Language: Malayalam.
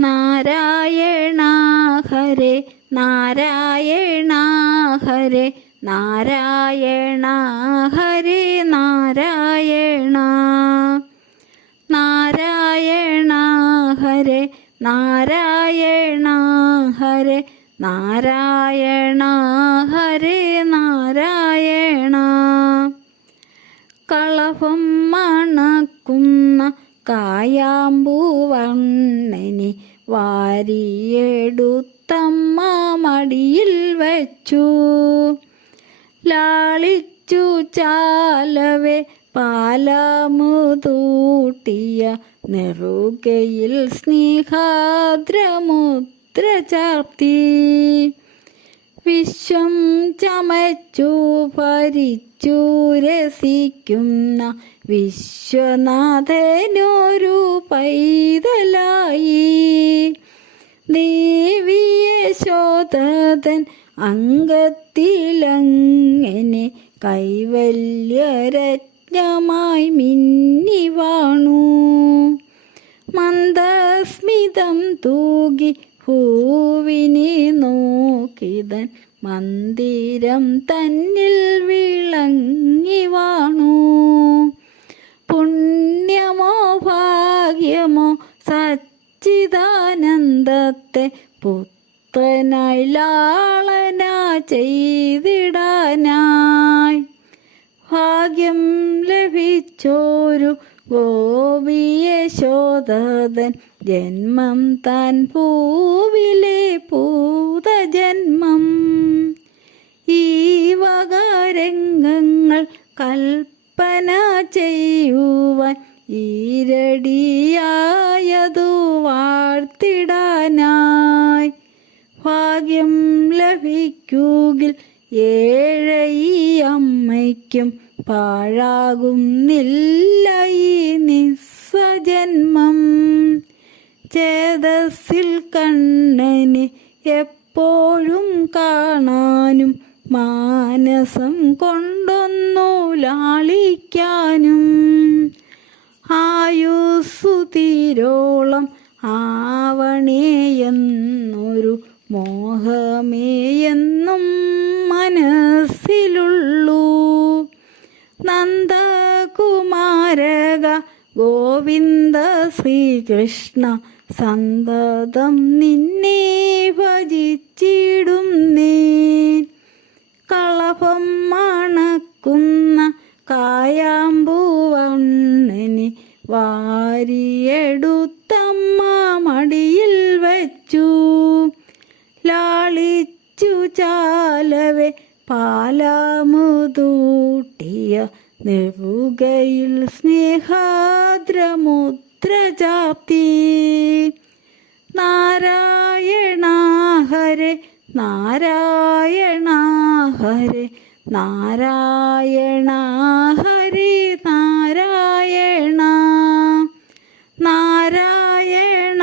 നാരായണ ഹരേ നാരായണ ഹരേ നാരായണ ഹരേ നാരായണ. നാരായണ ഹരേ നാരായണ ഹരേ നാരായണ ഹരേ നാരായണ. കളഭം മണക്കുന്ന കായാമ്പൂവണ്ണനെ വാരിയെടുത്തമ്മ മടിയിൽ വച്ചു. ലാളിച്ചു ചാലവെ പാലമുതൂട്ടിയ നെറുകയിൽ സ്നേഹാദ്രമുദ്ര ചാർത്തി. വിശ്വം ചമച്ചു ഭരിച്ചു രസിക്കുന്ന വിശ്വനാഥനൊരു പൈതലായി. ദേവിയെ ശോതൻ അംഗത്തിലങ്ങനെ കൈവല്യരത്നമായി മിന്നി വാണു മന്ദസ്മിതം തൂകി ഭൂവിനെ നോക്കിതൻ മന്ദിരം തന്നിൽ വിളങ്ങി വാണു. പുണ്യമോ ഭാഗ്യമോ സച്ചിദാനന്ദത്തെ പുത്രനായി ലാളന ചെയ്തിടാനായി. ഭാഗ്യം ലഭിച്ചോരു ഗോപിയശോദൻ ജന്മം താൻ പൂവിലെ പൂതജന്മം. ഈ വകാരംഗങ്ങൾ കൽപ്പന ചെയ്യുവാൻ ഈരടിയായതു വാഴ്ത്തിടാനായി ഭാഗ്യം ലഭിക്കുകിൽ ഏഴയി അമ്മയ്ക്കും പാഴാകുന്നില്ല ഈ ചേതസ്സിൽ കണ്ണനെ എപ്പോഴും കാണാനും മാനസം കൊണ്ടൊന്നു ലാളിക്കാനും. ആയുസ്സു തീരോളം ആവണേയെന്നൊരു മോഹമേയെന്നും മനസ്സിലുള്ളൂ. നന്ദകുമാരക ഗോവിന്ദ ശ്രീകൃഷ്ണ സന്തതം നിന്നെ ഭജിച്ചിടുന്നേ കളഭം മണക്കുന്ന കായാമ്പൂവണ്ണനെ വാരിയെടുത്തമ്മ മടിയിൽ വച്ചു. ലാളിച്ചു ചാലവെ പാലാമുതൂട്ടിയ നെറുകയിൽ സ്നേഹാദ്രമുദ്ര ചാർത്തി നാരായണ ഹരെ നാരായണ. ഹരെ നാരായണ ഹരെ നാരായണ നാരായണ